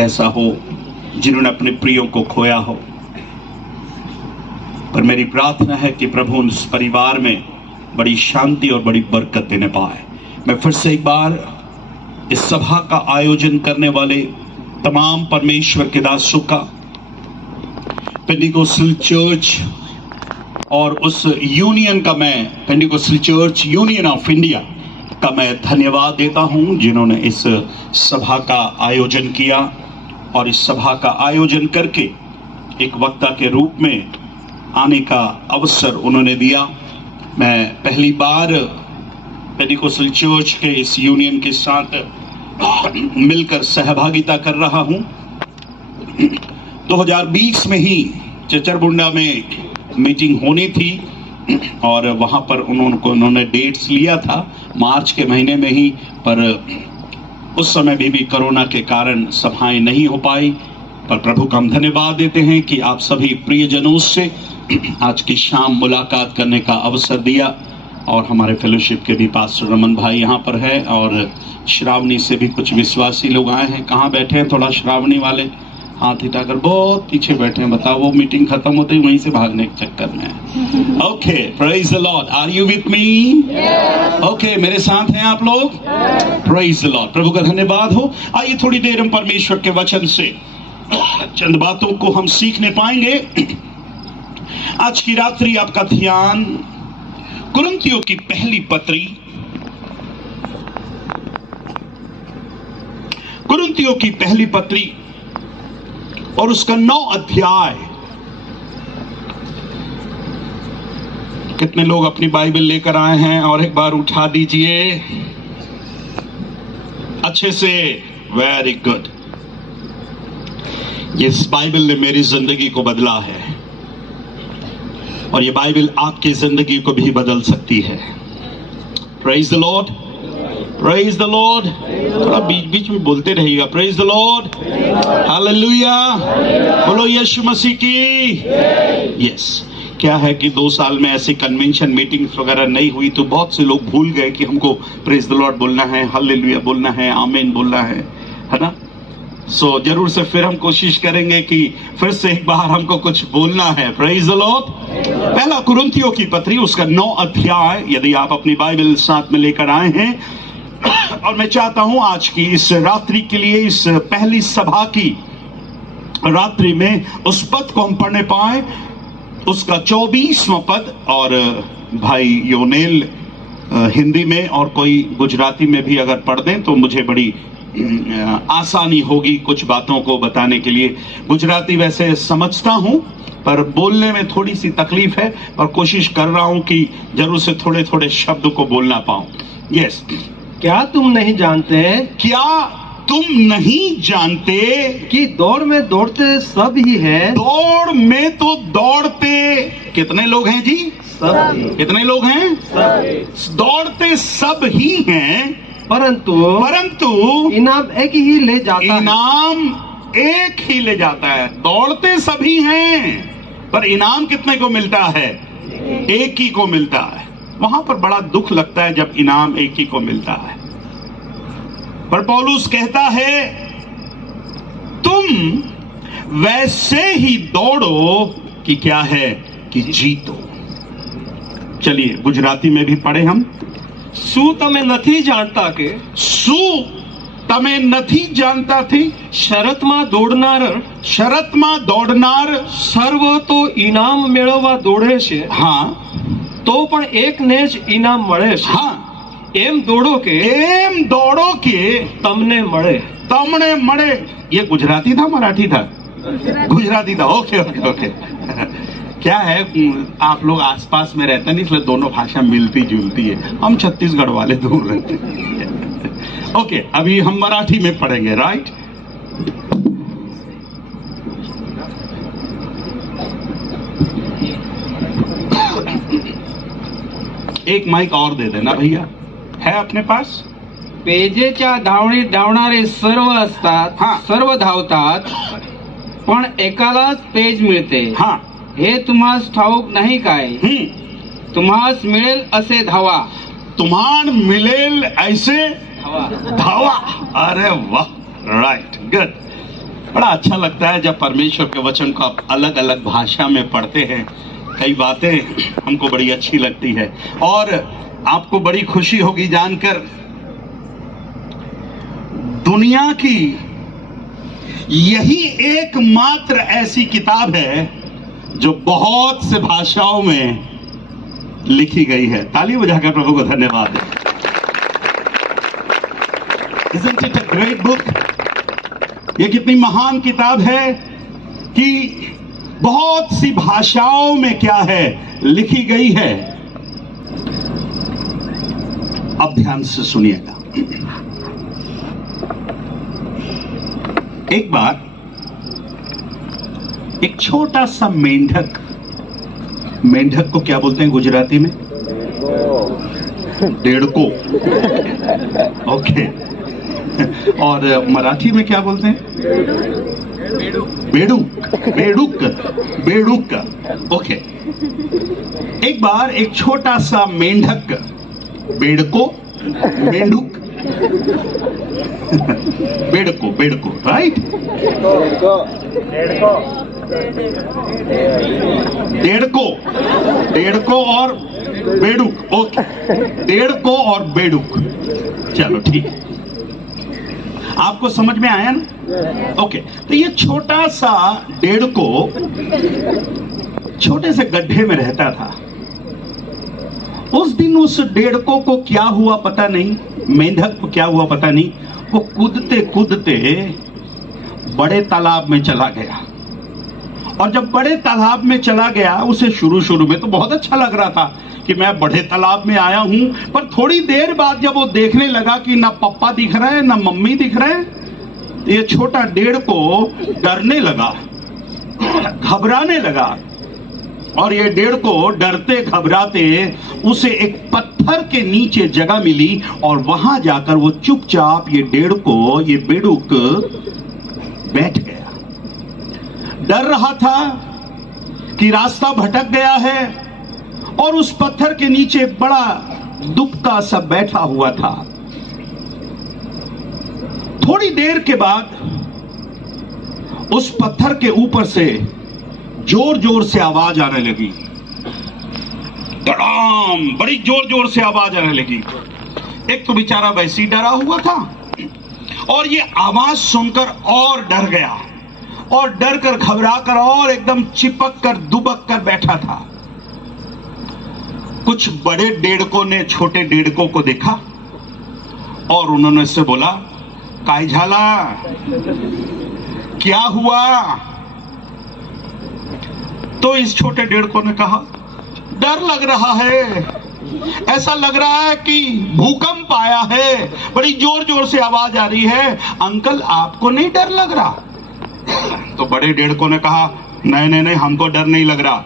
ऐसा हो जिन्होंने अपने प्रियों को खोया हो, पर मेरी प्रार्थना है कि प्रभु उस परिवार में बड़ी शांति और बड़ी बरकत देने पाए। मैं फिर से एक बार इस सभा का आयोजन करने वाले तमाम परमेश्वर के दासों का, पेंटिकोस्टल चर्च और उस यूनियन का, मैं Pentecostal church union of India का मैं धन्यवाद देता हूं, जिन्होंने इस सभा का आयोजन किया और इस सभा का आयोजन करके एक वक्ता के रूप में आने का अवसर उन्होंने दिया। मैं पहली बार पेंटिकोस्टल चर्च के इस यूनियन के साथ मिलकर सहभागिता कर रहा हूं। 2020 में ही चचरबुंडा में मीटिंग होनी थी और वहां पर उन्होंने डेट्स लिया था मार्च के महीने में ही, पर उस समय भी कोरोना के कारण सभाएं नहीं हो पाई। पर प्रभु का हम धन्यवाद देते हैं कि आप सभी प्रियजनों से आज की शाम मुलाकात करने का अवसर दिया। और हमारे फेलोशिप के भी पास्टर रमन भाई यहाँ पर है और श्रावणी से भी कुछ विश्वासी लोग आए हैं। कहाँ बैठे हैं? थोड़ा श्रावणी वाले हाथ हिटाकर, बहुत पीछे बैठे हैं। बताओ, वो मीटिंग खत्म होते ही वहीं से भागने के चक्कर में। Okay, praise the Lord. Are you with me? Okay, मेरे साथ हैं आप लोग? Praise the Lord. प्रभु का धन्यवाद हो। आइए थोड़ी देर हम परमेश्वर के वचन से चंद बातों को हम सीखने पाएंगे। आज की रात्रि आपका ध्यान कुरिन्थियों की पहली पत्री, कुरिन्थियों की पहली पत्री और उसका 9 अध्याय। कितने लोग अपनी बाइबल लेकर आए हैं? और एक बार उठा दीजिए अच्छे से। Very good. इस बाइबल ने मेरी जिंदगी को बदला है और ये बाइबल आपकी जिंदगी को भी बदल सकती है। Praise the Lord, praise the Lord. थोड़ा बीच बीच में बोलते रहिएगा। प्रेज द लॉर्ड, हालेलुया, बोलो यीशु मसीह की। यस। क्या है कि 2 साल में ऐसी कन्वेंशन मीटिंग्स वगैरह नहीं हुई, तो बहुत से लोग भूल गए कि हमको प्रेज द लॉर्ड बोलना है, हालेलुया बोलना है, आमीन बोलना है ना। सो जरूर से फिर हम कोशिश करेंगे कि फिर से एक बार हमको कुछ बोलना है। Praise the Lord. पहला कुरिन्थियों की पत्री, उसका 9 अध्याय, यदि आप अपनी बाइबल साथ में लेकर आए हैं, और मैं चाहता हूं आज की इस रात्रि के लिए, इस पहली सभा की रात्रि में उस पद को हम पढ़ने पाए, उसका 24वां पद। और भाई योनेल हिंदी में और कोई गुजराती में भी अगर पढ़ दें तो मुझे बड़ी आसानी होगी कुछ बातों को बताने के लिए। गुजराती वैसे समझता हूं, पर बोलने में थोड़ी सी तकलीफ है, पर कोशिश कर रहा हूं कि जरूर से थोड़े थोड़े शब्द को बोलना पाऊं। यस। क्या तुम नहीं जानते? क्या तुम नहीं जानते कि दौड़ में दौड़ते सब ही है? दौड़ में तो दौड़ते कितने लोग हैं जी? सब ही। कितने लोग हैं? सब। दौड़ते सब ही हैं, परंतु इनाम एक ही ले जाता है। इनाम एक ही ले जाता है। दौड़ते सभी हैं, पर इनाम कितने को मिलता है? एक ही को मिलता है। वहां पर बड़ा दुख लगता है जब इनाम एक ही को मिलता है। पर पौलुस कहता है, तुम वैसे ही दौड़ो कि क्या है कि जीतो। चलिए गुजराती में भी पढ़े हम। શું તમે નથી જાણતા કે શું તમે નથી જાણતા थी? શરતમાં દોડનાર સર્વ તો ઇનામ મેળવવા દોડે છે, हाँ તો પણ એકને જ ઇનામ મળે છે। हाँ। એમ દોડો કે તમને મળે। तमने मड़े। ये गुजराती था मराठी था? गुजराती था। Okay okay okay. क्या है, आप लोग आसपास में रहते नहीं, इसलिए दोनों भाषा मिलती जुलती है। हम छत्तीसगढ़ वाले दूर रहते हैं। ओके, अभी हम मराठी में पढ़ेंगे। राइट। एक माइक और दे देना भैया, है अपने पास? पेजेच्या धावणीत धावणारे सर्व असतात, हा। सर्व धावतात, पण एकालाच पेज मिळते। हाँ। हे तुम्हास ठाऊक नाही काय? तुम्हास मिळेल असे धावा। तुम्हान मिलेल ऐसे धावा। धावा। अरे वाह, राइट, गुड। बड़ा अच्छा लगता है जब परमेश्वर के वचन को आप अलग अलग भाषा में पढ़ते हैं। कई बातें हमको बड़ी अच्छी लगती है और आपको बड़ी खुशी होगी जानकर, दुनिया की यही एकमात्र ऐसी किताब है जो बहुत से भाषाओं में लिखी गई है। ताली बजाकर प्रभु को धन्यवाद दें। Isn't it a great book? ये कितनी महान किताब है कि बहुत सी भाषाओं में क्या है लिखी गई है। अब ध्यान से सुनिएगा। एक बार एक छोटा सा मेंढक, मेंढक को क्या बोलते हैं गुजराती में? डेढ़को। ओके। और मराठी में क्या बोलते हैं? बेड़ूक। बेड़ूक। बेड़ूक। ओके। एक बार एक छोटा सा मेंढक, बेड़को, मेंढक, बेड़को, बेड़को, राइट? डेढ़को, डेढ़को और बेड़ुक। ओके, डेढ़को और बेड़ुक। चलो ठीक, आपको समझ में आया ना? ओके, तो ये छोटा सा डेढ़को छोटे से गड्ढे में रहता था। उस दिन उस डेढ़को को क्या हुआ पता नहीं, मेंढक को क्या हुआ पता नहीं, वो कूदते कूदते बड़े तालाब में चला गया। और जब बड़े तालाब में चला गया, उसे शुरू शुरू में तो बहुत अच्छा लग रहा था कि मैं बड़े तालाब में आया हूं, पर थोड़ी देर बाद जब वो देखने लगा कि ना पापा दिख रहे हैं ना मम्मी दिख रहे हैं, ये छोटा डेढ़को डरने लगा, घबराने लगा। और ये डेढ़को डरते घबराते उसे एक पत्थर के नीचे जगह मिली और वहां जाकर वो चुपचाप ये डेढ़को, ये बेड़ुक बैठ गया। डर रहा था कि रास्ता भटक गया है और उस पत्थर के नीचे बड़ा दुबका सा बैठा हुआ था। थोड़ी देर के बाद उस पत्थर के ऊपर से जोर जोर से आवाज आने लगी। धड़ाम, बड़ी जोर जोर से आवाज आने लगी। एक तो बेचारा वैसे ही डरा हुआ था और ये आवाज सुनकर और डर गया और डर कर घबरा कर और एकदम चिपक कर दुबक कर बैठा था। कुछ बड़े डेढ़कों ने छोटे डेढ़कों को देखा और उन्होंने उससे बोला, काय झाला, क्या हुआ? तो इस छोटे डेढ़को ने कहा, डर लग रहा है, ऐसा लग रहा है कि भूकंप आया है, बड़ी जोर जोर से आवाज आ रही है। अंकल आपको नहीं डर लग रहा? तो बड़े डेढ़को ने कहा, नहीं नहीं नहीं, हमको डर नहीं लग रहा।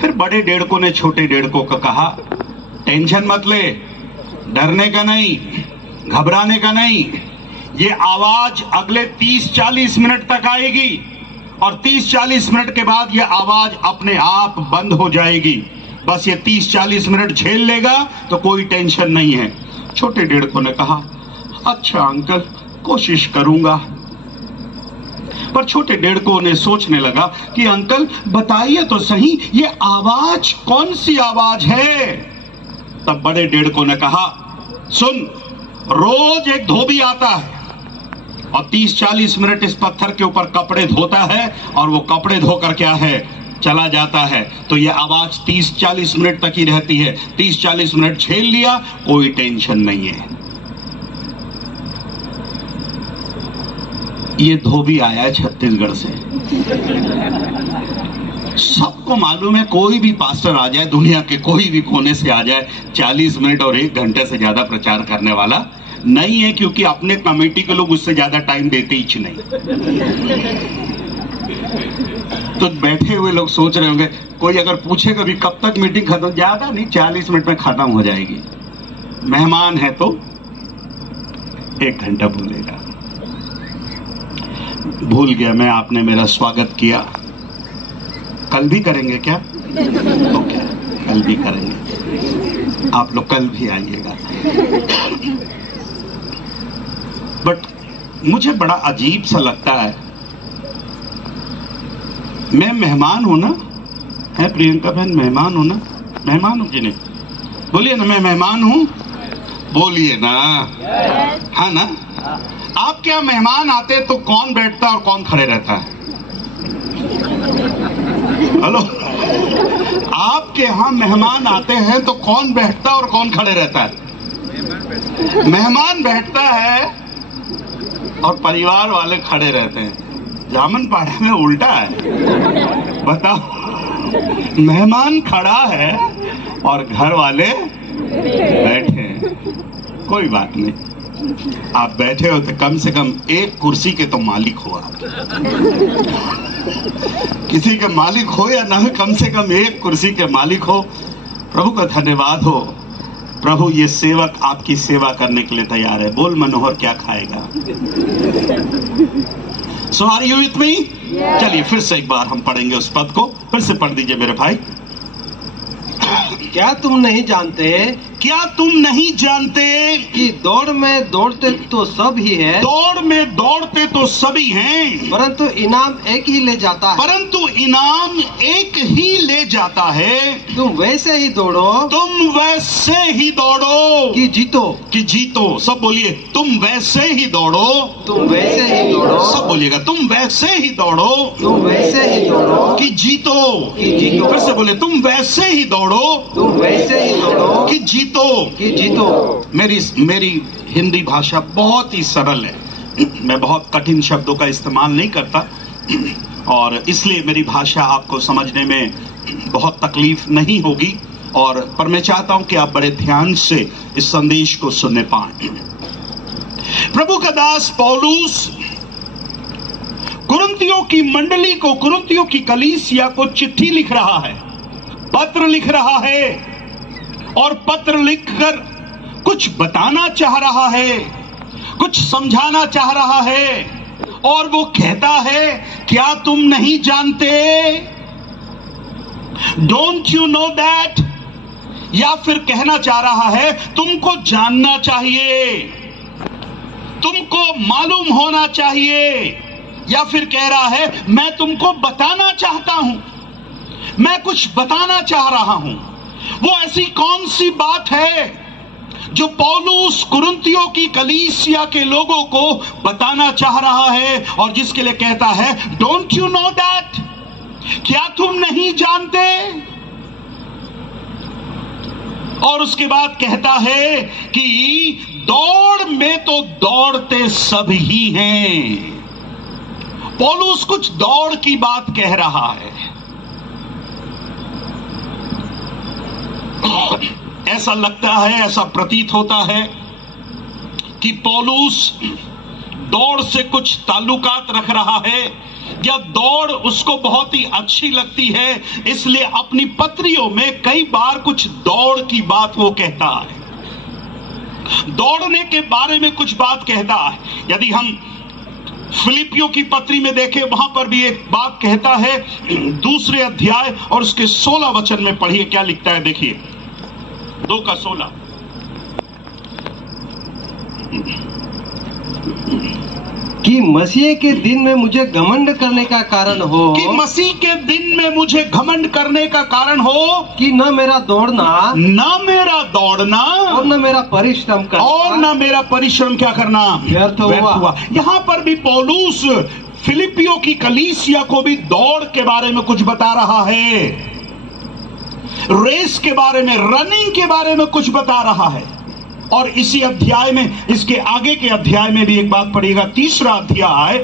फिर बड़े डेढ़को ने छोटे डेढ़को को कहा, टेंशन मत ले, डरने का नहीं, घबराने का नहीं, ये आवाज अगले 30-40 मिनट तक आएगी और 30-40 मिनट के बाद ये आवाज अपने आप बंद हो जाएगी। बस ये 30-40 मिनट झेल लेगा तो कोई टेंशन नहीं है। छोटे डेढ़को ने कहा, अच्छा अंकल, कोशिश करूंगा। पर छोटे डेढ़को ने सोचने लगा कि अंकल बताइए तो सही, ये आवाज कौन सी आवाज है? तब बड़े डेढ़को ने कहा, सुन, रोज एक धोबी आता है और 30-40 मिनट इस पत्थर के ऊपर कपड़े धोता है और वो कपड़े धोकर क्या है चला जाता है, तो ये आवाज 30-40 मिनट तक ही रहती है। 30-40 मिनट झेल लिया, कोई टेंशन नहीं है। ये धोबी आया है छत्तीसगढ़ से। सबको मालूम है, कोई भी पास्टर आ जाए, दुनिया के कोई भी कोने से आ जाए, 40 मिनट और 1 घंटे से ज्यादा प्रचार करने वाला नहीं है, क्योंकि अपने कमेटी के लोग उससे ज्यादा टाइम देते ही नहीं। तो बैठे हुए लोग सोच रहे होंगे, कोई अगर पूछेगा भी कब तक मीटिंग खत्म, ज्यादा नहीं 40 मिनट में खत्म हो जाएगी। मेहमान है तो 1 घंटा बोलेगा। भूल गया मैं, आपने मेरा स्वागत किया। कल भी करेंगे क्या? ओके, कल भी करेंगे, आप लोग कल भी आइएगा। बट मुझे बड़ा अजीब सा लगता है, मैं मेहमान हूं ना, है प्रियंका बहन, मेहमान हूं ना, मेहमान हूं कि नहीं? बोलिए ना, मैं मेहमान हूं, बोलिए ना, हाँ ना? आपके यहाँ मेहमान आते तो कौन बैठता और कौन खड़े रहता है? हेलो, आपके यहाँ मेहमान आते हैं तो कौन बैठता और कौन खड़े रहता है? मेहमान बैठता है और परिवार वाले खड़े रहते हैं। जामन पाड़ा में उल्टा है, बताओ। मेहमान खड़ा है और घर वाले बैठे हैं। कोई बात नहीं, आप बैठे हो तो कम से कम एक कुर्सी के तो मालिक हो आप। किसी के मालिक हो या ना हो, कम से कम एक कुर्सी के मालिक हो। प्रभु का धन्यवाद हो। प्रभु ये सेवक आपकी सेवा करने के लिए तैयार है। बोल मनोहर, क्या खाएगा? सो आर यू विथ मी? चलिए फिर से एक बार हम पढ़ेंगे उस पद को, फिर से पढ़ दीजिए मेरे भाई। क्या तुम नहीं जानते, क्या तुम नहीं जानते कि दौड़ में दौड़ते तो सब ही है, दौड़ में दौड़ते तो सभी हैं, परंतु इनाम एक ही ले जाता है। परंतु इनाम एक ही ले जाता है। तुम वैसे ही दौड़ो तुम वैसे ही दौड़ो कि जीतो। कि जीतो। सब बोलिए, तुम वैसे ही दौड़ो। तुम वैसे ही दौड़ो। सब बोलिएगा, तुम वैसे ही दौड़ो तुम वैसे ही दौड़ो कि जीतो। कि जीतो। फिर से बोले, तुम वैसे ही दौड़ो तुम वैसे ही दौड़ो कि जीतो। कि जीतो। मेरी हिंदी भाषा बहुत ही सरल है, मैं बहुत कठिन शब्दों का इस्तेमाल नहीं करता, और इसलिए मेरी भाषा आपको समझने में बहुत तकलीफ नहीं होगी। और पर मैं चाहता हूं कि आप बड़े ध्यान से इस संदेश को सुनने पाएं। प्रभु का दास पौलुस कुरिन्थियों की मंडली को, कुरिन्थियों की कलीसिया को चिट्ठी लिख रहा है, पत्र लिख रहा है, और पत्र लिखकर कुछ बताना चाह रहा है, कुछ समझाना चाह रहा है। और वो कहता है, क्या तुम नहीं जानते? Don't you know that? या फिर कहना चाह रहा है, तुमको जानना चाहिए, तुमको मालूम होना चाहिए। या फिर कह रहा है, मैं तुमको बताना चाहता हूं, मैं कुछ बताना चाह रहा हूं। वो ऐसी कौन सी बात है जो पौलुस कुरिन्थियों की कलीसिया के लोगों को बताना चाह रहा है, और जिसके लिए कहता है, डोंट यू नो दैट? क्या तुम नहीं जानते? और उसके बाद कहता है कि दौड़ में तो दौड़ते सब ही हैं। पौलुस कुछ दौड़ की बात कह रहा है। ऐसा लगता है, ऐसा प्रतीत होता है कि पौलुस दौड़ से कुछ ताल्लुकात रख रहा है, या दौड़ उसको बहुत ही अच्छी लगती है, इसलिए अपनी पत्रियों में कई बार कुछ दौड़ की बात वो कहता है, दौड़ने के बारे में कुछ बात कहता है। यदि हम फिलिपियों की पत्री में देखें, वहां पर भी एक बात कहता है, दूसरे अध्याय और उसके 16 वचन में पढ़िए क्या लिखता है। देखिए 2:16, कि मसीह के दिन में मुझे घमंड करने का कारण हो, कि मसीह के दिन में मुझे घमंड करने का कारण हो, कि न मेरा दौड़ना, न मेरा दौड़ना, और न मेरा परिश्रम करना, और न मेरा परिश्रम क्या करना, व्यर्थ हुआ। यहां पर भी पौलुस फिलिपियों की कलीसिया को भी दौड़ के बारे में कुछ बता रहा है, रेस के बारे में, रनिंग के बारे में कुछ बता रहा है। और इसी अध्याय में, इसके आगे के अध्याय में भी एक बात पढ़िएगा, 3रा अध्याय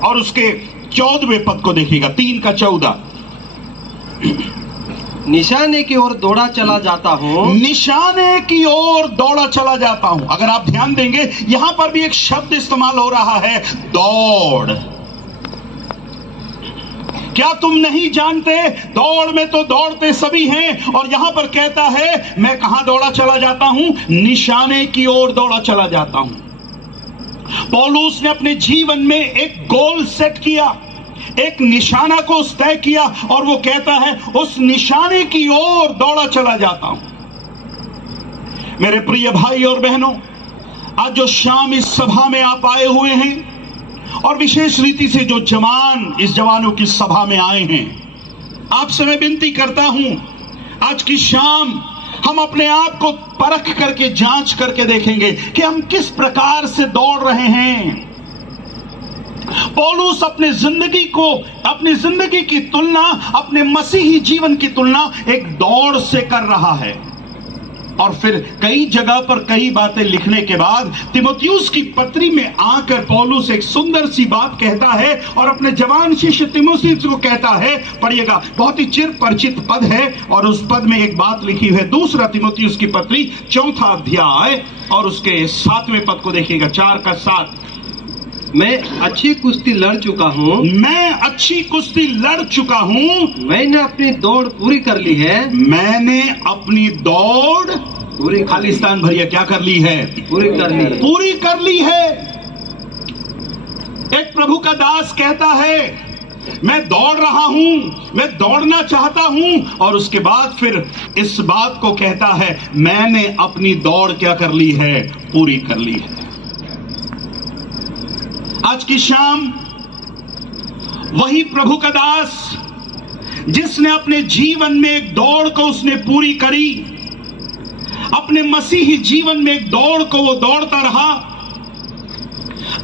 और उसके 14वें पद को देखिएगा, 3:14। निशाने की ओर दौड़ा चला जाता हूँ, निशाने की ओर दौड़ा चला जाता हूं। अगर आप ध्यान देंगे, यहां पर भी एक शब्द इस्तेमाल हो रहा है, दौड़। क्या तुम नहीं जानते? दौड़ में तो दौड़ते सभी हैं, और यहां पर कहता है, मैं कहां दौड़ा चला जाता हूं? निशाने की ओर दौड़ा चला जाता हूं। पौलुस ने अपने जीवन में एक गोल सेट किया, एक निशाना को तय किया, और वो कहता है, उस निशाने की ओर दौड़ा चला जाता हूं। मेरे प्रिय भाई और बहनों, आज जो शाम इस सभा में आप आए हुए हैं और विशेष रीति से जो जवान इस जवानों की सभा में आए हैं, आपसे मैं विनती करता हूं, आज की शाम हम अपने आप को परख करके जांच करके देखेंगे कि हम किस प्रकार से दौड़ रहे हैं। पौलुस अपनी जिंदगी की तुलना, अपने मसीही जीवन की तुलना एक दौड़ से कर रहा है। और फिर कई जगह पर कई बातें लिखने के बाद तीमुथियुस की पत्री में आकर पौलुस एक सुंदर सी बात कहता है और अपने जवान शिष्य तीमुथियुस को कहता है। पढ़िएगा, बहुत ही चिर परिचित पद है और उस पद में एक बात लिखी हुई है। दूसरा तीमुथियुस की पत्री 4 अध्याय और उसके 7वें पद को देखिएगा, 4 का 7। मैं अच्छी कुश्ती लड़ चुका हूँ, मैं अच्छी कुश्ती लड़ चुका हूँ, मैंने अपनी दौड़ पूरी कर ली है, मैंने अपनी दौड़ पूरी खालिस्तान भरिया क्या कर ली है? पूरी कर ली है। पूरी कर ली है। एक प्रभु का दास कहता है, मैं दौड़ रहा हूं, मैं दौड़ना चाहता हूं, और उसके बाद फिर इस बात को कहता है, मैंने अपनी दौड़ क्या कर ली है? पूरी कर ली है। आज की शाम वही प्रभु का दास जिसने अपने जीवन में एक दौड़ को उसने पूरी करी, अपने मसीही जीवन में एक दौड़ को वो दौड़ता रहा।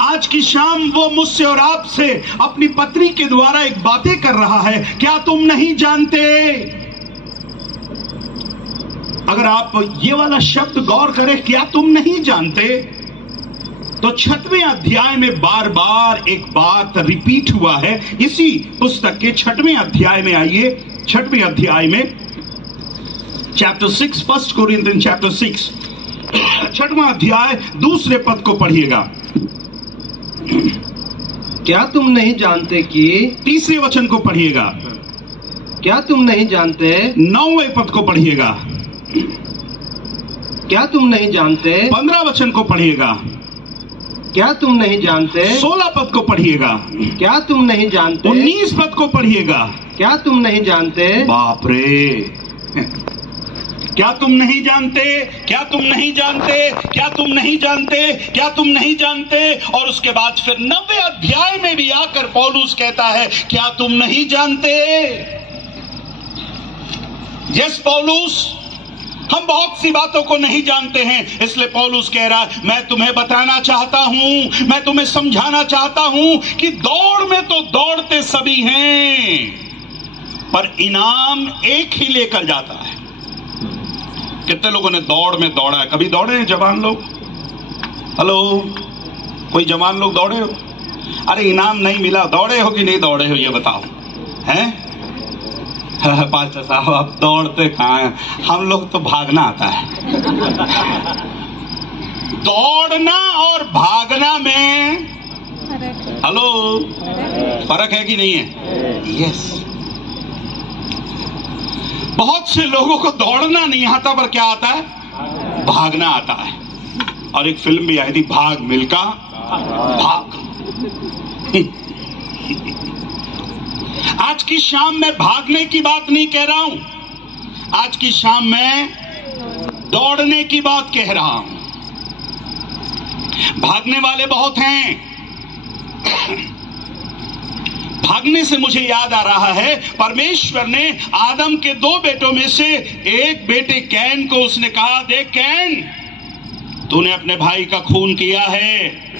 आज की शाम वो मुझसे और आपसे अपनी पत्री के द्वारा एक बातें कर रहा है। क्या तुम नहीं जानते? अगर आप ये वाला शब्द गौर करें, क्या तुम नहीं जानते, तो 6वें अध्याय में बार बार एक बात रिपीट हुआ है। इसी पुस्तक के 6वें अध्याय में आइए, 6वें अध्याय में चैप्टर 6, 1 कोरिन्थियंस चैप्टर 6, 6वां अध्याय 2 पद को पढ़िएगा। क्या तुम नहीं जानते कि 3 वचन को पढ़िएगा। क्या तुम नहीं जानते 9वें पद को पढ़िएगा। क्या तुम नहीं जानते 15 वचन को पढ़िएगा। क्या तुम नहीं जानते 16 पद को पढ़िएगा। क्या तुम नहीं जानते 19 पद को पढ़िएगा। क्या तुम नहीं जानते बाप रे, क्या तुम नहीं जानते, क्या तुम नहीं जानते, क्या तुम नहीं जानते, क्या तुम नहीं जानते। और उसके बाद फिर 9वें अध्याय में भी आकर पौलुस कहता है, क्या तुम नहीं जानते। यस पौलुस, हम बहुत सी बातों को नहीं जानते हैं, इसलिए पौलुस कह रहा है, मैं तुम्हें बताना चाहता हूं, मैं तुम्हें समझाना चाहता हूं कि दौड़ में तो दौड़ते सभी हैं, पर इनाम एक ही लेकर जाता है। कितने लोगों ने दौड़ में दौड़ा है? कभी दौड़े हैं जवान लोग? हेलो, कोई जवान लोग दौड़े हो? अरे इनाम नहीं मिला, दौड़े हो कि नहीं दौड़े हो, ये बताओ। हैं पास्टर साहब, आप दौड़ते कहाँ हैं? हम लोग तो भागना आता है। दौड़ना और भागना में हेलो फर्क है कि नहीं है? यस। बहुत से लोगों को दौड़ना नहीं आता, पर क्या आता है? भागना आता है। और एक फिल्म भी आई थी, भाग मिल्खा भाग। आज की शाम मैं भागने की बात नहीं कह रहा हूं, आज की शाम मैं दौड़ने की बात कह रहा हूं। भागने वाले बहुत हैं। भागने से मुझे याद आ रहा है, परमेश्वर ने आदम के 2 बेटों में से एक बेटे कैन को उसने कहा, देख कैन, तूने अपने भाई का खून किया है,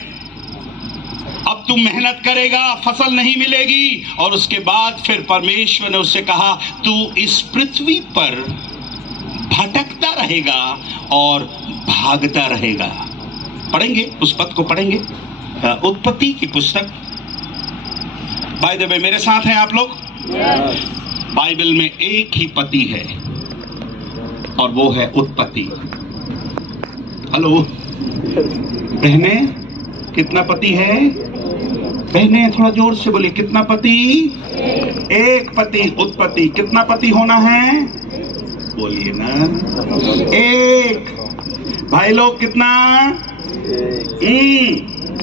अब तू मेहनत करेगा, फसल नहीं मिलेगी। और उसके बाद फिर परमेश्वर ने उससे कहा, तू इस पृथ्वी पर भटकता रहेगा और भागता रहेगा। पढ़ेंगे, उस पद को पढ़ेंगे, उत्पत्ति की पुस्तक। बाय द वे, मेरे साथ हैं आप लोग? बाइबल में एक ही पति है और वो है उत्पत्ति। हेलो बहने, कितना पति है? बहने थोड़ा जोर से बोलिए, कितना पति? एक पति, उत्पत्ति। कितना पति होना है? बोलिए ना, एक। भाई लोग कितना?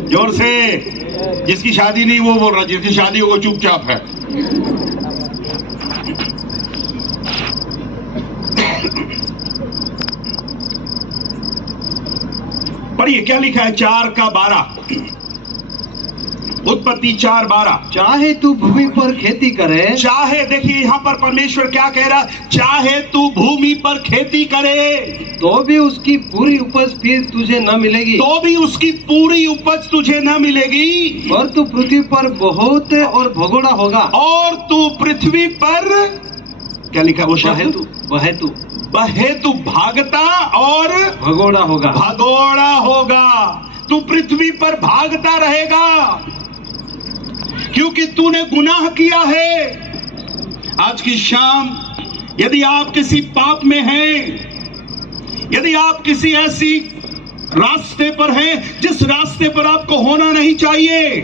जोर से। जिसकी शादी नहीं वो बोल रहा, जिसकी शादी हो वो चुपचाप है। पढ़िए क्या लिखा है 4:12, उत्पत्ति 4:12। चाहे तू भूमि पर खेती करे, चाहे, देखिए यहां पर परमेश्वर क्या कह रहा, चाहे तू भूमि पर खेती करे तो भी उसकी पूरी उपज फिर तुझे न मिलेगी, तो भी उसकी पूरी उपज तुझे न मिलेगी, और तू पृथ्वी पर बहुत और भगोड़ा होगा। और तू पृथ्वी पर, क्या लिखा वो शब्द, बहे तू भागता और भगोड़ा होगा। भगोड़ा होगा। तू पृथ्वी पर भागता रहेगा क्योंकि तूने गुनाह किया है। आज की शाम यदि आप किसी पाप में हैं, यदि आप किसी ऐसी रास्ते पर हैं जिस रास्ते पर आपको होना नहीं चाहिए,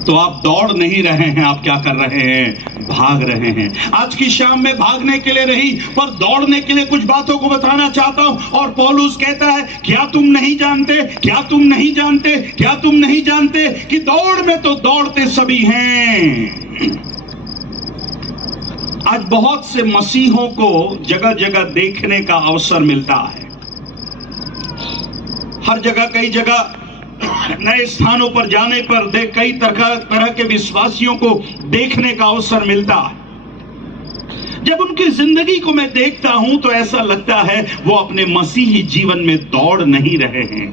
तो आप दौड़ नहीं रहे हैं, आप क्या कर रहे हैं, भाग रहे हैं। आज की शाम में भागने के लिए नहीं पर दौड़ने के लिए कुछ बातों को बताना चाहता हूं। और पौलुस कहता है, क्या तुम नहीं जानते, क्या तुम नहीं जानते, क्या तुम नहीं जानते कि दौड़ में तो दौड़ते सभी हैं। आज बहुत से मसीहों को जगह जगह देखने का अवसर मिलता है, हर जगह, कई जगह नए स्थानों पर जाने पर कई तरह के विश्वासियों को देखने का अवसर मिलता है। जब उनकी जिंदगी को मैं देखता हूं तो ऐसा लगता है वो अपने मसीही जीवन में दौड़ नहीं रहे हैं।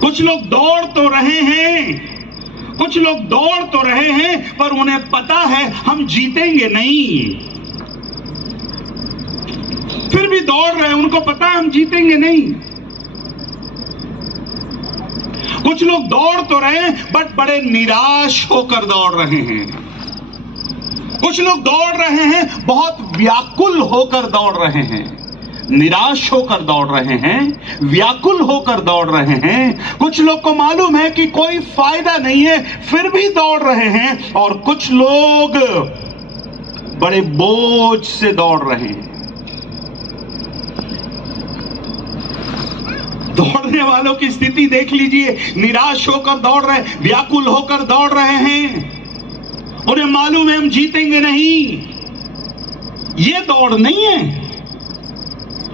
कुछ लोग दौड़ तो रहे हैं, कुछ लोग दौड़ तो रहे हैं, पर उन्हें पता है हम जीतेंगे नहीं, फिर भी दौड़ रहे हैं, उनको पता है हम जीतेंगे नहीं। कुछ लोग दौड़ तो रहे हैं बट बड़े निराश होकर दौड़ रहे हैं। कुछ लोग दौड़ रहे हैं बहुत व्याकुल होकर दौड़ रहे हैं, निराश होकर दौड़ रहे हैं, व्याकुल होकर दौड़ रहे हैं। कुछ लोग को मालूम है कि कोई फायदा नहीं है, फिर भी दौड़ रहे हैं। और कुछ लोग बड़े बोझ से दौड़ रहे हैं। दौड़ने वालों की स्थिति देख लीजिए, निराश होकर दौड़ रहे, व्याकुल होकर दौड़ रहे हैं। उन्हें मालूम है हम जीतेंगे नहीं, ये दौड़ नहीं है।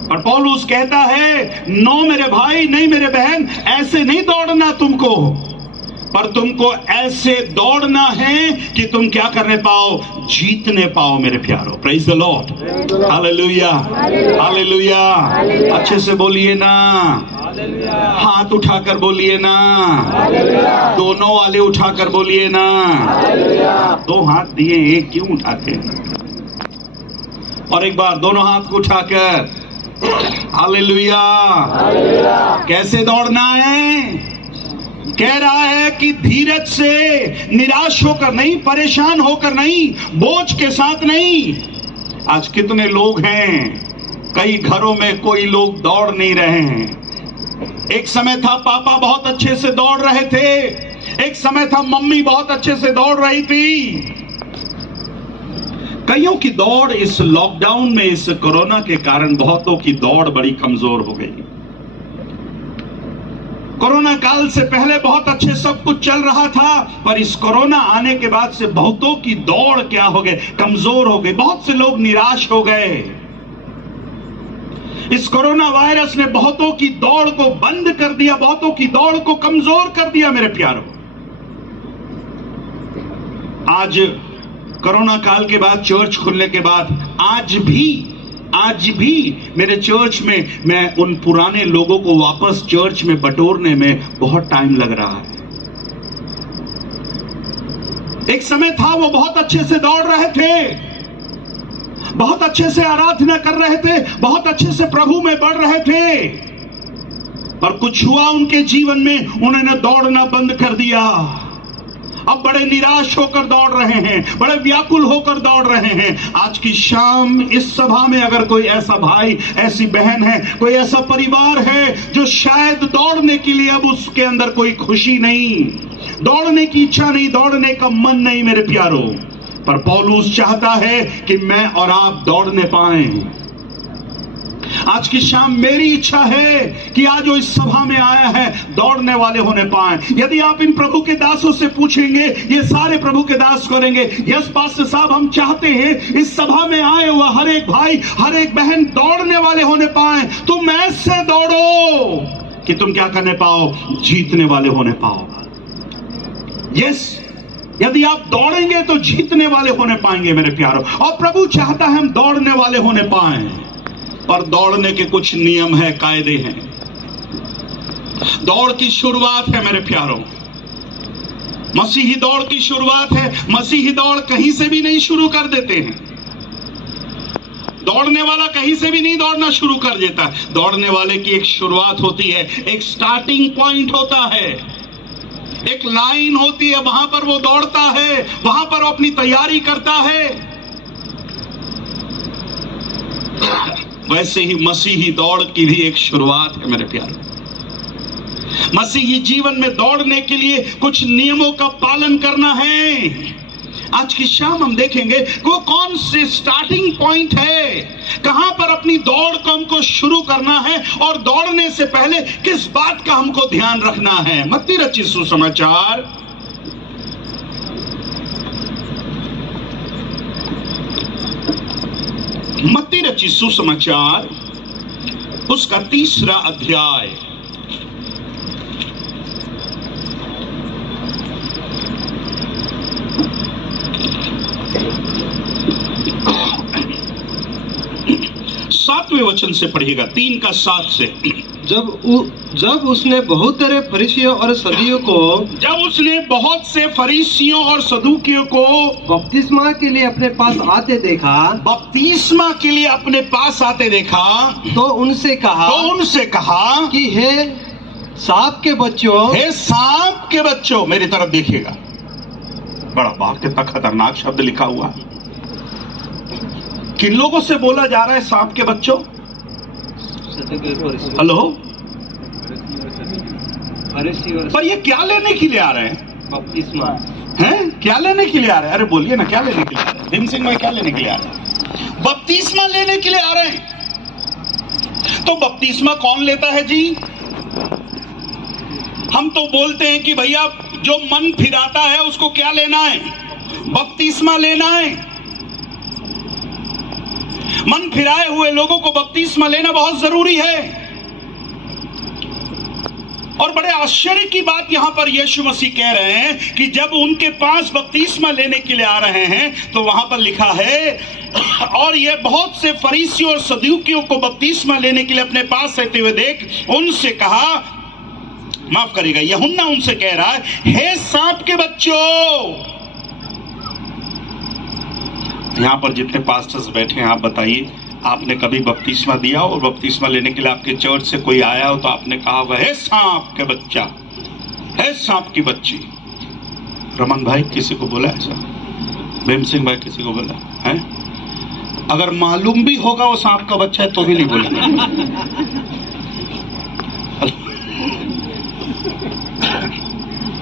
और पौलुस कहता है, नो मेरे भाई, नहीं मेरे बहन, ऐसे नहीं दौड़ना तुमको, पर तुमको ऐसे दौड़ना है कि तुम क्या करने पाओ, जीतने पाओ मेरे प्यारो। Praise the Lord, hallelujah, hallelujah. अच्छे से बोलिए ना, हाथ उठाकर बोलिए ना, दोनों वाले उठाकर बोलिए ना। दो हाथ दिए, एक क्यों उठाते हैं? और एक बार दोनों हाथ को उठाकर हालेलुया। कैसे दौड़ना है? कह रहा है कि धीरज से, निराश होकर नहीं, परेशान होकर नहीं, बोझ के साथ नहीं। आज कितने लोग हैं, कई घरों में कोई लोग दौड़ नहीं रहे हैं। एक समय था पापा बहुत अच्छे से दौड़ रहे थे, एक समय था मम्मी बहुत अच्छे से दौड़ रही थी। कईयों की दौड़ इस लॉकडाउन में, इस कोरोना के कारण बहुतों की दौड़ बड़ी कमजोर हो गई। कोरोना काल से पहले बहुत अच्छे सब कुछ चल रहा था, पर इस कोरोना आने के बाद से बहुतों की दौड़ क्या हो गए, कमजोर हो गई। बहुत से लोग निराश हो गए। इस कोरोना वायरस ने बहुतों की दौड़ को बंद कर दिया, बहुतों की दौड़ को कमजोर कर दिया मेरे प्यारों। आज कोरोना काल के बाद, चर्च खुलने के बाद, आज भी मेरे चर्च में मैं उन पुराने लोगों को वापस चर्च में बटोरने में बहुत टाइम लग रहा है। एक समय था वो बहुत अच्छे से दौड़ रहे थे, बहुत अच्छे से आराधना कर रहे थे, बहुत अच्छे से प्रभु में बढ़ रहे थे, पर कुछ हुआ उनके जीवन में, उन्होंने दौड़ना बंद कर दिया। अब बड़े निराश होकर दौड़ रहे हैं, बड़े व्याकुल होकर दौड़ रहे हैं। आज की शाम इस सभा में अगर कोई ऐसा भाई, ऐसी बहन है, कोई ऐसा परिवार है जो शायद दौड़ने के लिए अब उसके अंदर कोई खुशी नहीं, दौड़ने की इच्छा नहीं, दौड़ने का मन नहीं मेरे प्यारो, पर पौलुस चाहता है कि मैं और आप दौड़ने पाएं। आज की शाम मेरी इच्छा है कि आज जो इस सभा में आया है दौड़ने वाले होने पाए। यदि आप इन प्रभु के दासों से पूछेंगे, ये सारे प्रभु के दास करेंगे, यस पास्टर साहब हम चाहते हैं इस सभा में आए हुआ हर एक भाई हर एक बहन दौड़ने वाले होने पाए। तुम ऐसे दौड़ो कि तुम क्या करने पाओ, जीतने वाले होने पाओ। यस, यदि आप दौड़ेंगे तो जीतने वाले होने पाएंगे मेरे प्यारों। और प्रभु चाहता है हम दौड़ने वाले होने पाए, पर दौड़ने के कुछ नियम है, कायदे हैं। दौड़ की शुरुआत है मेरे प्यारों, मसीही दौड़ की शुरुआत है। मसीही दौड़ कहीं से भी नहीं शुरू कर देते हैं। दौड़ने वाला कहीं से भी नहीं दौड़ना शुरू कर देता। दौड़ने वाले की एक शुरुआत होती है, एक स्टार्टिंग पॉइंट होता है, एक लाइन होती है, वहां पर वो दौड़ता है, वहां पर वो अपनी तैयारी करता है। वैसे ही मसीही दौड़ की भी एक शुरुआत है मेरे प्यारे। मसीही जीवन में दौड़ने के लिए कुछ नियमों का पालन करना है। आज की शाम हम देखेंगे वो कौन से स्टार्टिंग पॉइंट है, कहां पर अपनी दौड़ को हमको शुरू करना है और दौड़ने से पहले किस बात का हमको ध्यान रखना है। मत्ती रचित सुसमाचार मत्ती रचित सुसमाचार उसका 3रा अध्याय सातवें वचन से पढ़िएगा, 3 का 7 से। जब उसने बहुत सारे फरीसियों और सदूकियों को बपतिस्मा के लिए अपने पास आते देखा, तो उनसे कहा कि हे सांप के बच्चों, मेरी तरफ देखिएगा। बड़ा बात, कितना खतरनाक शब्द लिखा हुआ है। किन लोगों से बोला जा रहा है सांप के बच्चों? हेलो, पर ये क्या लेने के लिए आ रहे हैं? बपतिस्मा हैं? क्या लेने के लिए आ रहे हैं? अरे बोलिए ना, क्या लेने के लिए आ रहे हैं? भीम सिंह भाई, क्या लेने के लिए आ रहे हैं? बपतिस्मा लेने के लिए आ रहे हैं। तो बपतिस्मा कौन लेता है जी? हम तो बोलते हैं कि भैया जो मन फिराता है उसको क्या लेना है? बपतिस्मा लेना है। मन फिराए हुए लोगों को बपतिस्मा लेना बहुत जरूरी है। और बड़े आश्चर्य की बात यहां पर यीशु मसीह कह रहे हैं कि जब उनके पास बपतिस्मा लेने के लिए आ रहे हैं तो वहां पर लिखा है, और ये बहुत से फरीसियों और सदूकियों को बपतिस्मा लेने के लिए अपने पास रहते हुए देख उनसे कहा, माफ करिएगा, यूहन्ना उनसे कह रहा है, हे सांप के बच्चों। यहां पर जितने पास्टर्स बैठे हैं, आप बताइए, आपने कभी बपतिस्मा दिया और बपतिस्मा लेने के लिए आपके चर्च से कोई आया हो तो आपने कहा होगा, हे सांप के बच्चा, हे सांप की बच्ची। रमन भाई किसी को बोला ऐसा? भीम सिंह भाई किसी को बोला है? अगर मालूम भी होगा वो सांप का बच्चा है तो भी नहीं बोलेंगे।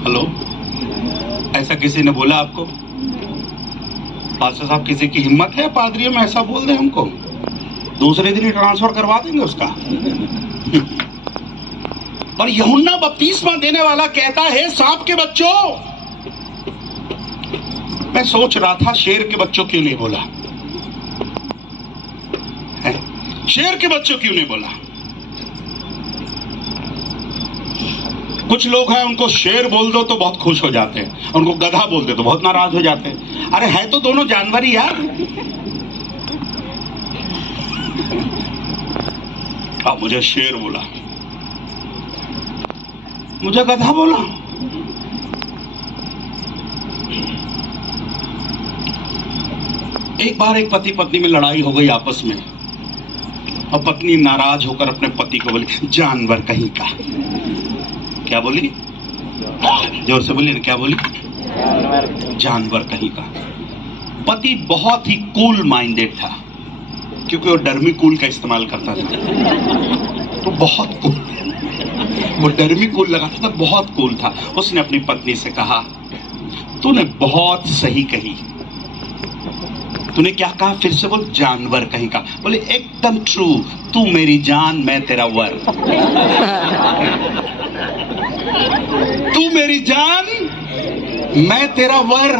हेलो, ऐसा किसी ने बोला आपको? पास्टर साहब, किसी की हिम्मत है पादरियों में ऐसा बोल दे हमको? दूसरे दिन ही ट्रांसफर करवा देंगे उसका। पर यूहन्ना बपतिस्मा देने वाला कहता है, सांप के बच्चों। मैं सोच रहा था शेर के बच्चों क्यों नहीं बोला है? शेर के बच्चों क्यों नहीं बोला? कुछ लोग हैं उनको शेर बोल दो तो बहुत खुश हो जाते हैं, उनको गधा बोल दो तो बहुत नाराज हो जाते हैं। अरे है तो दोनों जानवर ही यार। अब मुझे शेर बोला, मुझे गधा बोला। एक बार एक पति पत्नी में लड़ाई हो गई आपस में, और पत्नी नाराज होकर अपने पति को बोली, जानवर कहीं का। क्या बोली? जोर से बोलिए ना, क्या बोली? जानवर कहीं का। पति बहुत ही कूल माइंडेड था, क्योंकि वो डर्मी कूल का इस्तेमाल करता था, तो बहुत कूल, वो डर्मी कूल लगाता था, बहुत कूल था। उसने अपनी पत्नी से कहा, तूने बहुत सही कही, तूने क्या कहा? फिर से बोल। जानवर कहीं का। बोले एकदम ट्रू, तू मेरी जान मैं तेरा वर। तू मेरी जान मैं तेरा वर।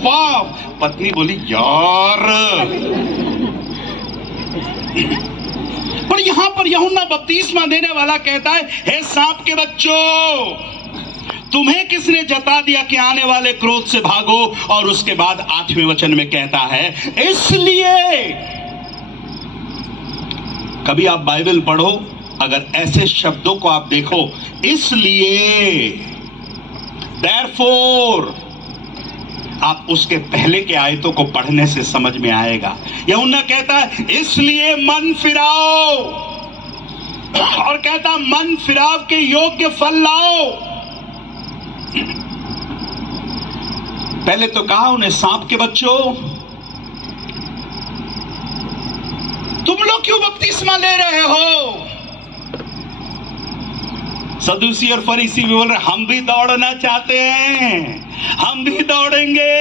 वाह। पत्नी बोली यार। पर यहां पर यूहन्ना बपतिस्मा देने वाला कहता है, हे सांप के बच्चों, तुम्हें किसने जता दिया कि आने वाले क्रोध से भागो? और उसके बाद 8वें वचन में कहता है, इसलिए कभी आप बाइबल पढ़ो, अगर ऐसे शब्दों को आप देखो, इसलिए, therefore, आप उसके पहले के आयतों को पढ़ने से समझ में आएगा। यूहन्ना कहता है इसलिए मन फिराओ, और कहता मन फिराव के योग्य फल लाओ। पहले तो कहा उन्हें, सांप के बच्चों, तुम लोग क्यों बपतिस्मा ले रहे हो? सदूसी और फरीसी भी बोल रहे, हम भी दौड़ना चाहते हैं, हम भी दौड़ेंगे,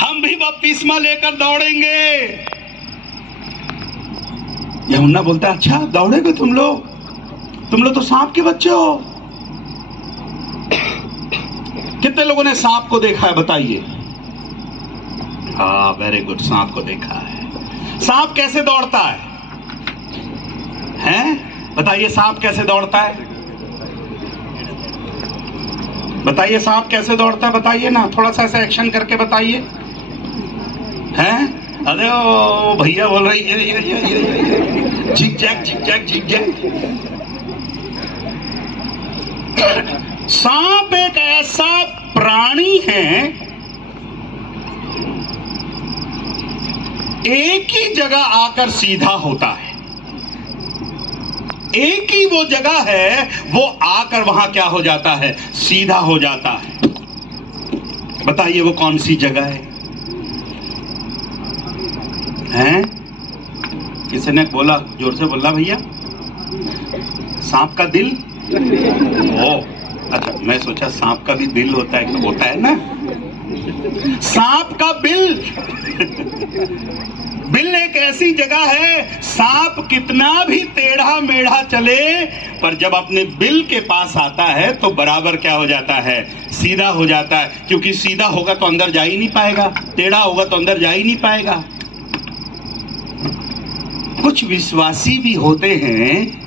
हम भी बपतिस्मा लेकर दौड़ेंगे। यूहन्ना बोलता है, अच्छा दौड़ेगे तुम लोग तो सांप के बच्चे हो। कितने लोगों ने सांप को देखा है बताइए? हाँ, वेरी गुड, सांप को देखा है। सांप कैसे दौड़ता है? हैं? बताइए सांप कैसे दौड़ता है? बताइए सांप कैसे दौड़ता है? बताइए ना, थोड़ा सा ऐसा एक्शन करके बताइए। हैं? अरे ओ भैया बोल रही है, झिक जैक झिक जैक झिक जैक। सांप एक ऐसा प्राणी है, एक ही जगह आकर सीधा होता है। एक ही वो जगह है, वो आकर वहां क्या हो जाता है? सीधा हो जाता है। बताइए वो कौन सी जगह है? हैं? किसी ने बोला, जोर से बोला भैया, सांप का दिल। ओ अच्छा, मैं सोचा सांप का भी दिल होता है। होता है ना, सांप का बिल। बिल एक ऐसी जगह है, सांप कितना भी टेढ़ा मेढ़ा चले, पर जब अपने बिल के पास आता है तो बराबर क्या हो जाता है? सीधा हो जाता है। क्योंकि सीधा होगा तो अंदर जा ही नहीं पाएगा, टेढ़ा होगा तो अंदर जा ही नहीं पाएगा। कुछ विश्वासी भी होते हैं,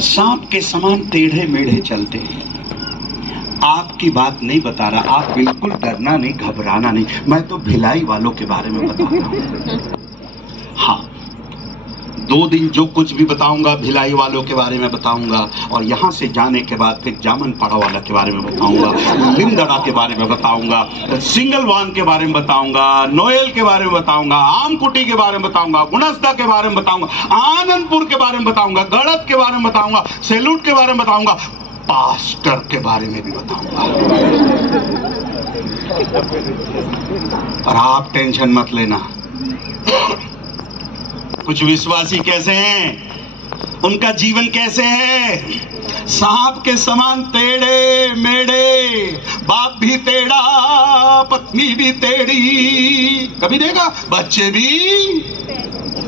सांप के समान टेढ़े मेढ़े चलते हैं। आपकी बात नहीं बता रहा, आप बिल्कुल डरना नहीं, घबराना नहीं, मैं तो भिलाई वालों के बारे में बता रहा हूं। हाँ, 2 दिन जो कुछ भी बताऊंगा भिलाई वालों के बारे में बताऊंगा, और यहां से जाने के बाद फिर जामन पाड़ा वाला के बारे में बताऊंगा, लिमदड़ा के बारे में बताऊंगा, सिंगल वान के बारे में बताऊंगा, नोएल के बारे में बताऊंगा, आमकुटी के बारे में बताऊंगा, गुणस्ता के बारे में बताऊंगा, आनंदपुर के बारे में बताऊंगा, गढ़त के बारे में बताऊंगा, सेलूट के बारे में बताऊंगा, पास्टर के बारे में भी बताऊंगा। और आप टेंशन मत लेना। कुछ विश्वासी कैसे हैं, उनका जीवन कैसे है? सांप के समान टेढ़े मेढ़े, बाप भी टेढ़ा, पत्नी भी टेढ़ी, कभी देखा? बच्चे भी।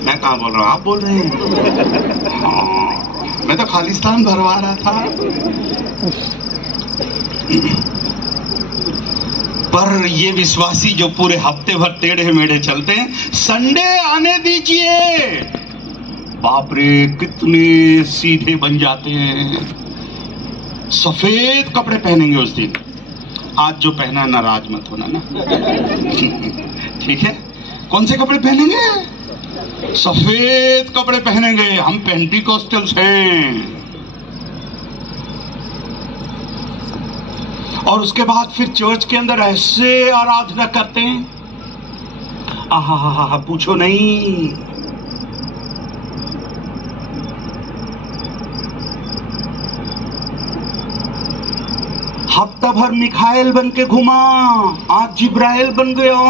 मैं कहां बोल रहा हूं, आप बोल रहे हैं। हाँ, मैं तो खालिस्तान भरवा रहा था। पर ये विश्वासी जो पूरे हफ्ते भर टेढ़े मेढ़े चलते हैं, संडे आने दीजिए, बाप रे कितने सीधे बन जाते हैं। सफेद कपड़े पहनेंगे उस दिन। आज जो पहना नाराज मत होना ना। ठीक है? कौन से कपड़े पहनेंगे? सफेद कपड़े पहनेंगे। हम पेंटिकोस्टल्स हैं। और उसके बाद फिर चर्च के अंदर ऐसे आराधना करते हैं, आहा पूछो नहीं। हफ्ता भर मिखाइल बन के घुमा, आज जिब्राइल बन गया।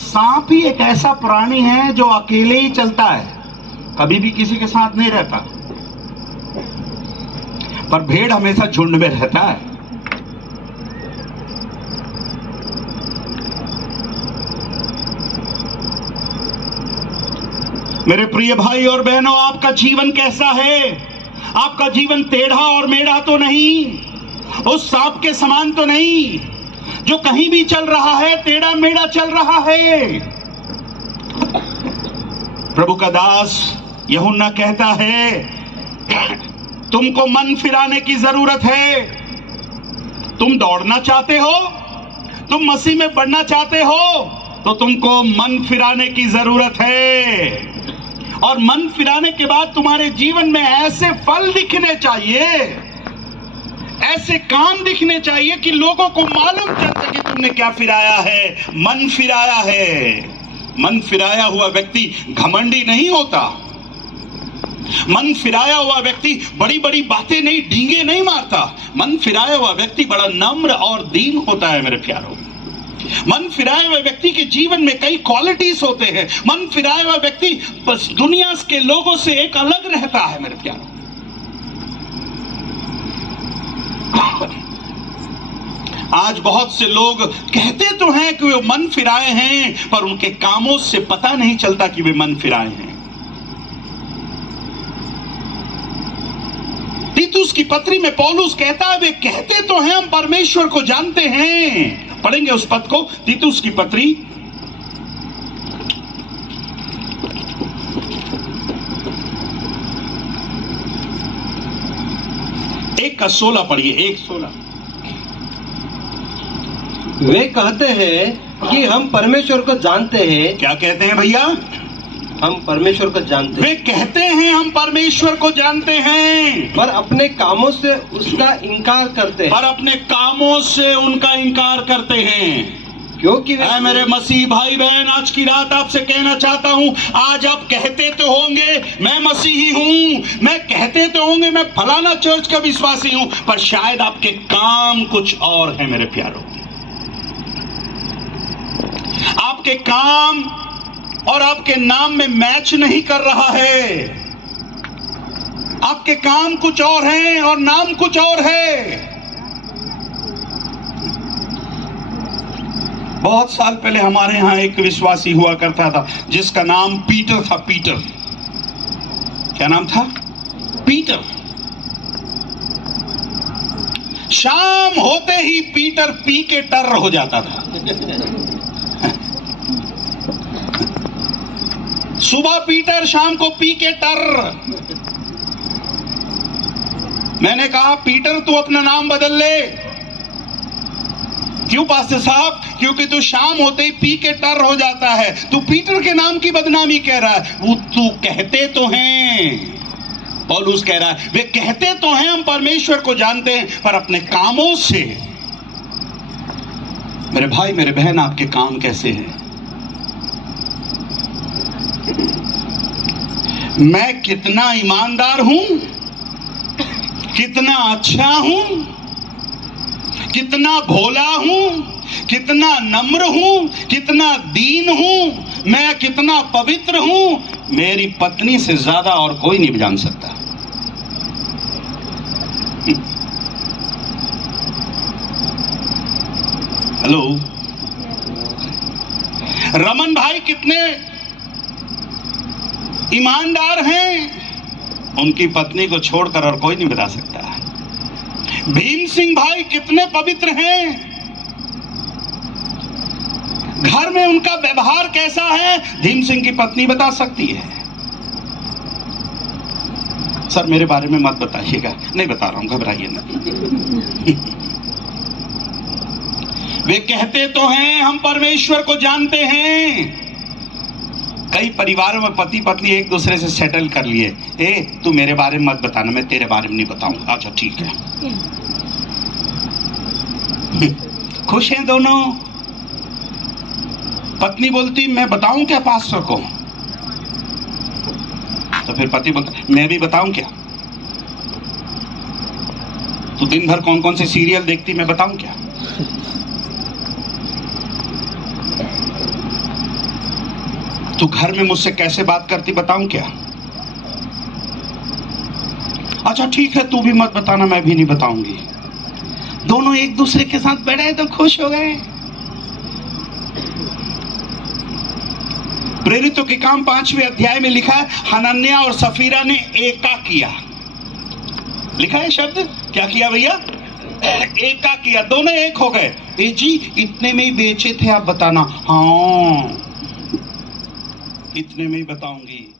सांप ही एक ऐसा प्राणी है जो अकेले ही चलता है, कभी भी किसी के साथ नहीं रहता। पर भेड़ हमेशा झुंड में रहता है। मेरे प्रिय भाई और बहनों, आपका जीवन कैसा है? आपका जीवन टेढ़ा और मेढ़ा तो नहीं, उस सांप के समान तो नहीं जो कहीं भी चल रहा है, टेढ़ा मेढ़ा चल रहा है। प्रभु का दास यूहन्ना कहता है, तुमको मन फिराने की जरूरत है। तुम दौड़ना चाहते हो, तुम मसीह में बढ़ना चाहते हो, तो तुमको मन फिराने की जरूरत है। और मन फिराने के बाद तुम्हारे जीवन में ऐसे फल दिखने चाहिए, ऐसे काम दिखने चाहिए कि लोगों को मालूम चल सके तुमने क्या फिराया है, मन फिराया है। मन फिराया हुआ व्यक्ति घमंडी नहीं होता। मन फिराया हुआ व्यक्ति बड़ी बड़ी बातें नहीं, डींगे नहीं मारता। मन फिराया हुआ व्यक्ति बड़ा नम्र और दीन होता है मेरे प्यारों। मन फिराए हुए व्यक्ति के जीवन में कई क्वालिटीज होते हैं। मन फिराया हुआ व्यक्ति बस दुनिया के लोगों से एक अलग रहता है मेरे प्यारों। आज बहुत से लोग कहते तो हैं कि वे मन फिराए हैं, पर उनके कामों से पता नहीं चलता कि वे मन फिराए हैं। तीतुस की पत्री में पौलुस कहता है, वे कहते तो हैं हम परमेश्वर को जानते हैं। पढ़ेंगे उस पद को, तीतुस की पत्री 1:16 पढ़िए, 1:16। वे कहते हैं कि हम परमेश्वर को जानते हैं। क्या कहते हैं भैया? हम परमेश्वर को जानते हैं। वे कहते हैं हम परमेश्वर को जानते हैं, पर अपने कामों से उसका इनकार करते हैं। पर अपने कामों से उनका इनकार करते हैं। क्योंकि ऐ मेरे मसीह भाई बहन, आज की रात आपसे कहना चाहता हूं, आज आप कहते तो होंगे मैं मसीही हूं, मैं कहते तो होंगे मैं फलाना चर्च का विश्वासी हूं, पर शायद आपके काम कुछ और है मेरे प्यारों। आपके काम और आपके नाम में मैच नहीं कर रहा है। आपके काम कुछ और हैं और नाम कुछ और है। बहुत साल पहले हमारे यहां एक विश्वासी हुआ करता था जिसका नाम पीटर था। पीटर, क्या नाम था? पीटर। शाम होते ही पीटर पी के टर हो जाता था। सुबह पीटर, शाम को पी के टर। मैंने कहा पीटर तू अपना नाम बदल ले। क्यों पास्टर साहब? क्योंकि तू शाम होते ही पी के टर हो जाता है। तू पीटर के नाम की बदनामी कह रहा है। वो तू कहते तो हैं, पौलुस कह रहा है वे कहते तो हैं हम परमेश्वर को जानते हैं, पर अपने कामों से। मेरे भाई मेरे बहन, आपके काम कैसे हैं? मैं कितना ईमानदार हूं, कितना अच्छा हूं, कितना भोला हूं, कितना नम्र हूं, कितना दीन हूं, मैं कितना पवित्र हूं, मेरी पत्नी से ज्यादा और कोई नहीं जान सकता। हेलो, रमन भाई कितने ईमानदार हैं, उनकी पत्नी को छोड़कर और कोई नहीं बता सकता। भीम सिंह भाई कितने पवित्र हैं, घर में उनका व्यवहार कैसा है, भीम सिंह की पत्नी बता सकती है। सर मेरे बारे में मत बताइएगा, नहीं बता रहा हूं, घबराइए ना। वे कहते तो हैं हम परमेश्वर को जानते हैं। कई परिवारों में पति पत्नी एक दूसरे से सेटल कर लिए, ए तू मेरे बारे में मत बताना, मैं तेरे बारे में नहीं बताऊंगा। अच्छा ठीक है। खुश हैं दोनों। पत्नी बोलती मैं बताऊं क्या पास्टर को, तो फिर पति बोलता मैं भी बताऊं क्या, तो दिन भर कौन कौन से सीरियल देखती, मैं बताऊं क्या। तू घर में मुझसे कैसे बात करती, बताऊं क्या। अच्छा ठीक है, तू भी मत बताना, मैं भी नहीं बताऊंगी। दोनों एक दूसरे के साथ बैठे तो खुश हो गए। प्रेरितों के काम 5वें अध्याय में लिखा है, हनन्याह और सफीरा ने एका किया। लिखा है शब्द, क्या किया भैया? एका किया, दोनों एक हो गए। ए जी इतने में ही बेचे थे, आप बताना। हाँ इतने में ही बताऊंगी।